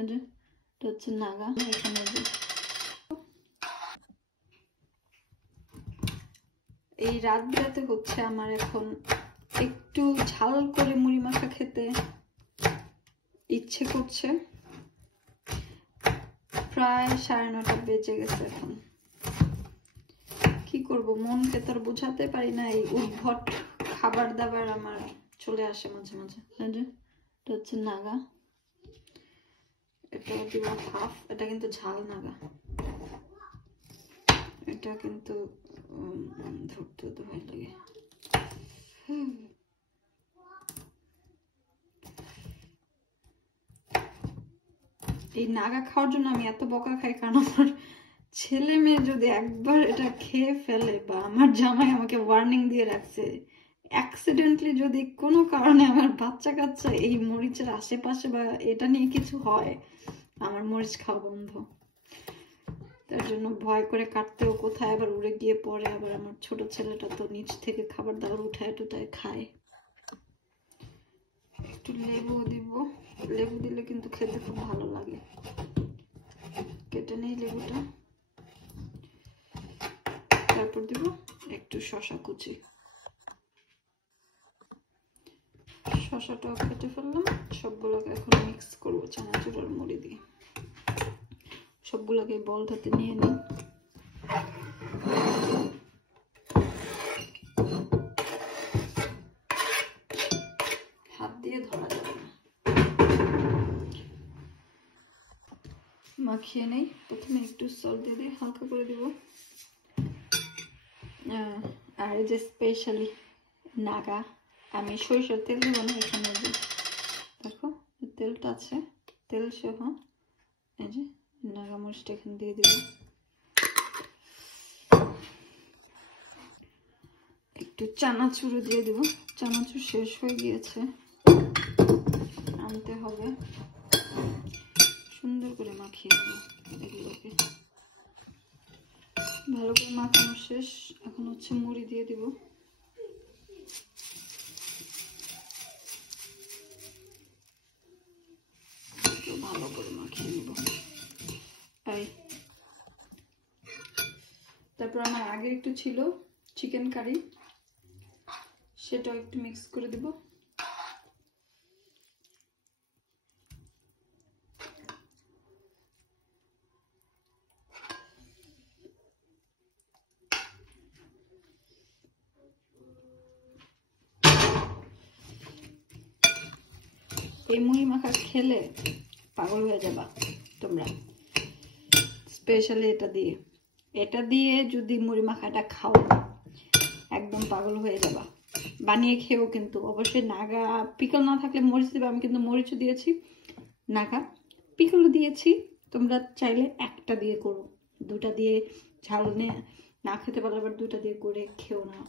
এটা হচ্ছে নাগা। এখানে এই রাত বেলাতে হচ্ছে আমার এখন একটু ঝাল করে মুড়ি মাখা খেতে ইচ্ছে করছে। প্রায় 9:30 বেজে গেছে এখন। কি করব, মনকে তো আর বোঝাতে পারি না, এই উদ্ভট খাবার দাবার আমার চলে আসে মাঝে মাঝে। এটা হচ্ছে নাগা, এটা দিব হাফ। এটা কিন্তু ঝাল নাগা, এটা কিন্তু ধরতে তো ভয় লাগে। এই নাগা খাওয়ার জন্য আমি এত বকা খাই, কারণ আমার ছেলে মেয়ে যদি একবার এটা খেয়ে ফেলে, বা আমার জামাই আমাকে ওয়ার্নিং দিয়ে রাখছে, অ্যাক্সিডেন্টলি যদি কোনো কারণে আমার বাচ্চা কাচ্চা এই মরিচের আশেপাশে বা এটা নিয়ে কিছু হয়, আমার মরিচ খাওয়া বন্ধ। তার জন্য ভয় করে কাটতেও কোথায় আবার উড়ে গিয়ে পড়ে। আবার আমার ছোট ছেলেটা তো নিচ থেকে খাবার দাবার উঠায় টুটায় খায়। একটু লেবু দিব, লেবু দিলে কিন্তু খেতে খুব ভালো লাগে। কেটে নেই লেবুটা, তারপর দিব একটু শসা কুচি। শসাটাও কেটে ফেললাম। সবগুলোকে এখন মিক্স করবো চানাচুর আর মুড়ি দিয়ে। সবগুলোকে বলটাতে নিয়ে নিই। হাত দিয়ে ধরা যাবে না, মাখিয়ে নেই। প্রথমে একটু সল্ট দিয়ে দিই, হালকা করে দিব। আর এই যে স্পেশালি নাগা, আমি সরিষার তেল দিব না, এখানে দেখো তেলটা আছে, তেল সহ এই যে নাগা মরিচটা এখানে দিয়ে দিব। একটু চানাচুরও দিয়ে দিব, চানাচুর শেষ হয়ে গিয়েছে, আনতে হবে। সুন্দর করে মাখিয়ে দেবো এগুলোকে। ভালো করে মাখানো শেষ, এখন হচ্ছে মুড়ি দিয়ে দিব। ভালো করে মাখিয়ে নিব। তারপর আমার আগে একটু ছিল চিকেন কারি, সেটাও একটু মিক্স করে দিব। এই মুড়ি মাখা খেলে পাগল হয়ে যাবা তোমরা, স্পেশালি এটা দিয়ে যদি মুড়ি মাখাটা খাও একদম পাগল হয়ে যাবা। বানিয়ে খেও কিন্তু অবশ্যই। নাগা পিকল না থাকলে মরিচ দিবে, আমি কিন্তু মরিচও দিয়েছি, নাগা পিকলও দিয়েছি। তোমরা চাইলে একটা দিয়ে করো, দুটা দিয়ে ঝাল না খেতে পারলে আবার দুটা দিয়ে করে খেও না।